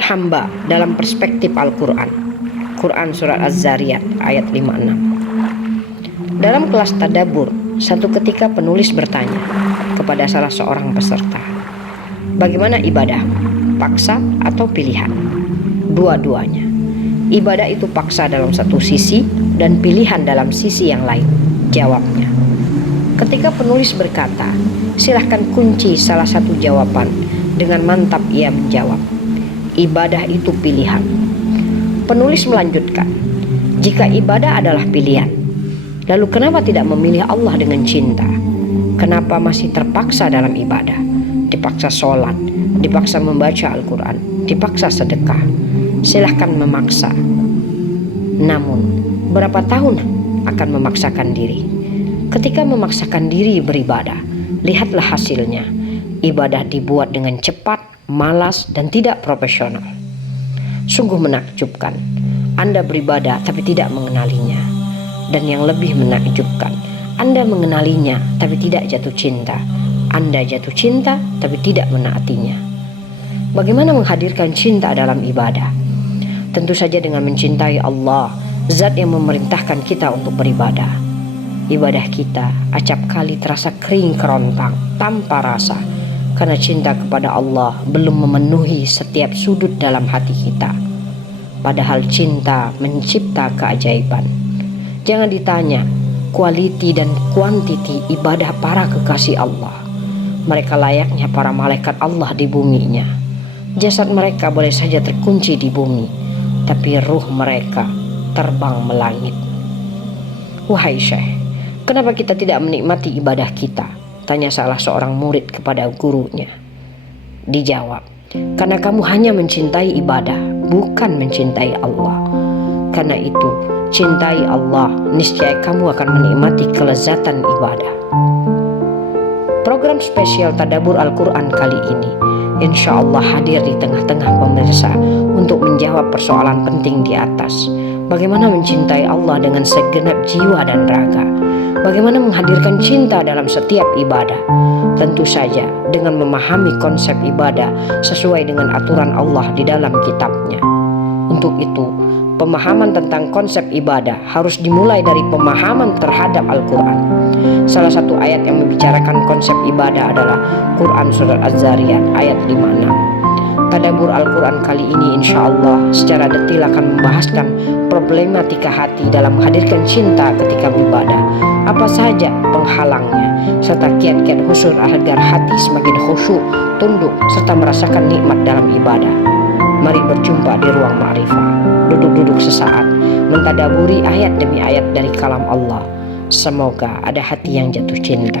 Hamba dalam perspektif Al-Quran. Quran Surat Az-Zariyat ayat 56. Dalam kelas tadabbur, satu ketika penulis bertanya kepada salah seorang peserta, bagaimana ibadah, paksa atau pilihan? Dua-duanya. Ibadah itu paksa dalam satu sisi dan pilihan dalam sisi yang lain, jawabnya. Ketika penulis berkata, silahkan kunci salah satu jawaban, dengan mantap ia menjawab, ibadah itu pilihan. Penulis melanjutkan, jika ibadah adalah pilihan, lalu kenapa tidak memilih Allah dengan cinta? Kenapa masih terpaksa dalam ibadah? Dipaksa sholat, dipaksa membaca Al-Quran, dipaksa sedekah. Silahkan memaksa. Namun, berapa tahun akan memaksakan diri? Ketika memaksakan diri beribadah, lihatlah hasilnya. Ibadah dibuat dengan cepat, malas, dan tidak profesional. Sungguh menakjubkan. Anda beribadah tapi tidak mengenalinya. Dan yang lebih menakjubkan, Anda mengenalinya tapi tidak jatuh cinta. Anda jatuh cinta tapi tidak menaatinya. Bagaimana menghadirkan cinta dalam ibadah? Tentu saja dengan mencintai Allah, zat yang memerintahkan kita untuk beribadah. Ibadah kita acap kali terasa kering kerontang, tanpa rasa, karena cinta kepada Allah belum memenuhi setiap sudut dalam hati kita. Padahal cinta mencipta keajaiban. Jangan ditanya quality dan quantity ibadah para kekasih Allah. Mereka layaknya para malaikat Allah di buminya. Jasad mereka boleh saja terkunci di bumi, tapi ruh mereka terbang melangit. Wahai Syekh, kenapa kita tidak menikmati ibadah kita? Tanya salah seorang murid kepada gurunya. Dijawab, karena kamu hanya mencintai ibadah, bukan mencintai Allah. Karena itu, cintai Allah, niscaya kamu akan menikmati kelezatan ibadah. Program spesial Tadabbur Al-Quran kali ini insya Allah hadir di tengah-tengah pemirsa untuk menjawab persoalan penting di atas. Bagaimana mencintai Allah dengan segenap jiwa dan raga? Bagaimana menghadirkan cinta dalam setiap ibadah? Tentu saja dengan memahami konsep ibadah sesuai dengan aturan Allah di dalam kitabnya. Untuk itu, pemahaman tentang konsep ibadah harus dimulai dari pemahaman terhadap Al-Quran. Salah satu ayat yang membicarakan konsep ibadah adalah Quran Surat Az-Zariyat ayat 56. Tadabbur Al-Quran kali ini insya Allah secara detail akan membahaskan problematika hati dalam menghadirkan cinta ketika beribadah. Apa saja penghalangnya, serta kiat-kiat khusyuk agar hati semakin khusyuk, tunduk, serta merasakan nikmat dalam ibadah. Mari berjumpa di ruang ma'rifah. Duduk-duduk sesaat, mentadaburi ayat demi ayat dari kalam Allah. Semoga ada hati yang jatuh cinta.